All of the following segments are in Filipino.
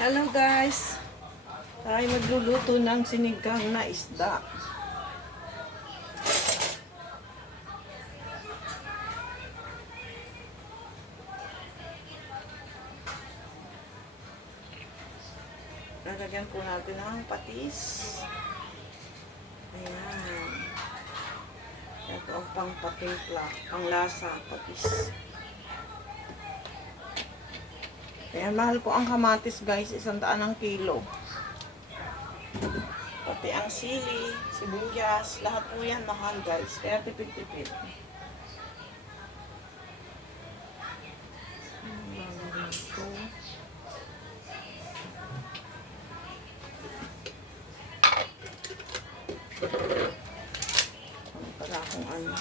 Hello guys, tayo magluluto ng sinigang na isda. Lalagyan po natin ng patis. Ayan. Ito ang pang-patimpla, pang-lasa, patis. Ayan, mahal po ang kamatis guys, 100 ang kilo. Pati ang sili, sibuyas, lahat po yan mahal guys, kaya tipid-tipid. Para akong ano.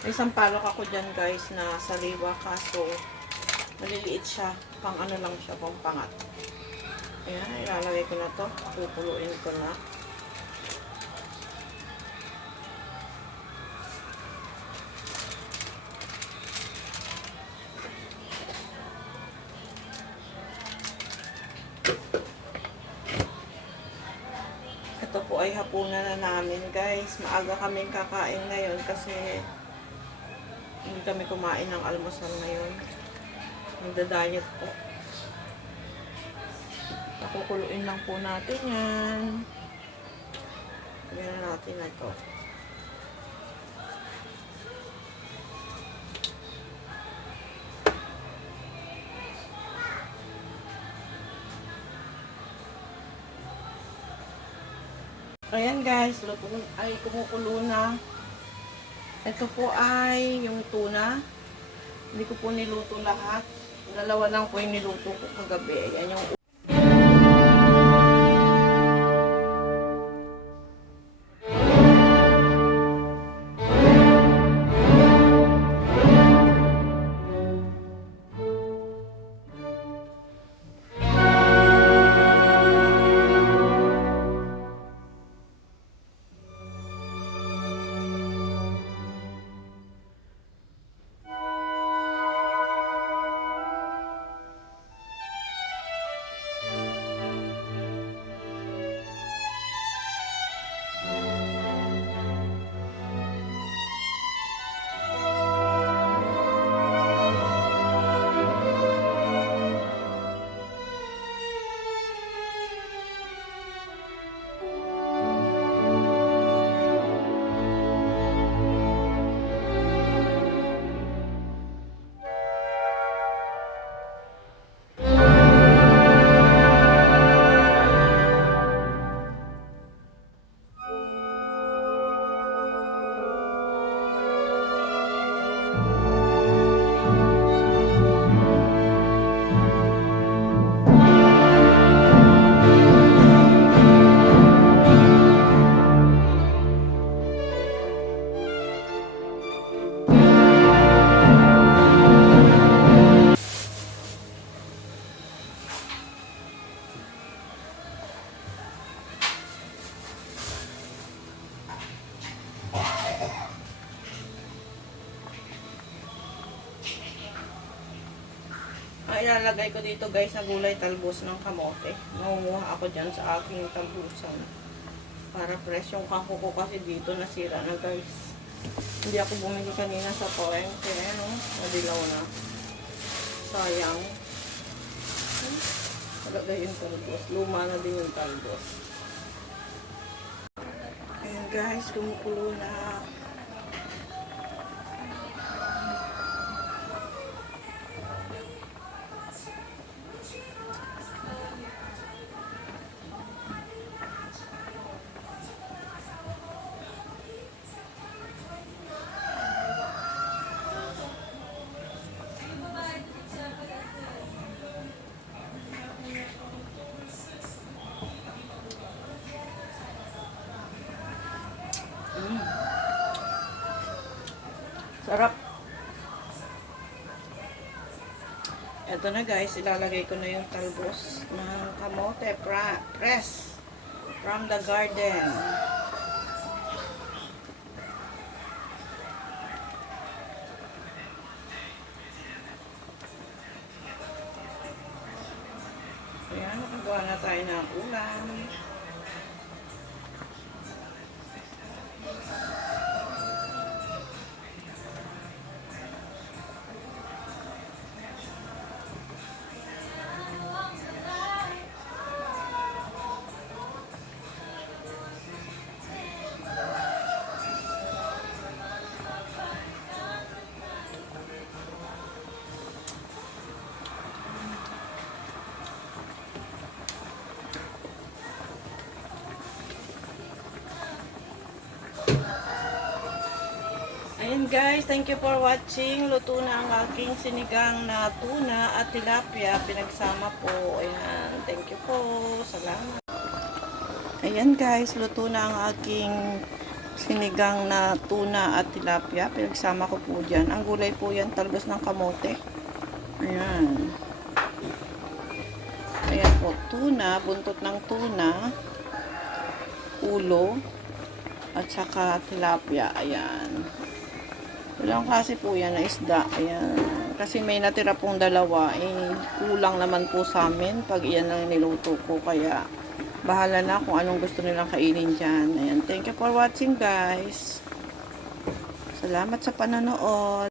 May sampalok ako dyan guys na sariwa kaso maliliit siya. Pang ano lang siya, pang pangat. Ayan, ilalagay ko na to. Pupuluin ko na. Ito po ay hapunan na namin guys. Maaga kaming kakain ngayon kasi hindi kami kumain ng almusal ngayon. Nagda-diet po. Pakukuluin lang po natin yan. Lagyan na natin na ito. Ayan guys, luto ay kumukulo na. Ito po ay yung tuna. Hindi ko po niluto lahat. Dalawa lang po yung niluto ko kagabi. Ayan yung ilalagay ko dito guys na gulay talbos ng kamote. Nangunguha ako dyan sa aking talbusan. Para fresh yung kangko ko kasi dito nasira na guys. Hindi ako bumili kanina sa palengke. Ano? Madilaw na. Sayang. Nalagay yung talbos. Luma na din yung talbos. Ayan guys, kumukulo na. Sarap. Ito na guys, ilalagay ko na yung talbos ng kamote press from the garden. Ayan. Ayan, nakagawa na tayo ng ulam. Ayan guys, thank you for watching. Luto na ang aking sinigang na tuna at tilapia. Pinagsama po. Ayan, thank you po. Salamat. Ayan guys, luto na ang aking sinigang na tuna at tilapia. Pinagsama ko po dyan. Ang gulay po yan, talbos ng kamote. Ayan. Ayan po, tuna, buntot ng tuna, ulo, at saka tilapia. Ayan. Walang klase po yan na isda. Ayan. Kasi may natira pong dalawa. Kulang naman po sa amin pag iyan lang niluto ko. Kaya bahala na kung anong gusto nilang kainin dyan. Ayan. Thank you for watching guys. Salamat sa panonood.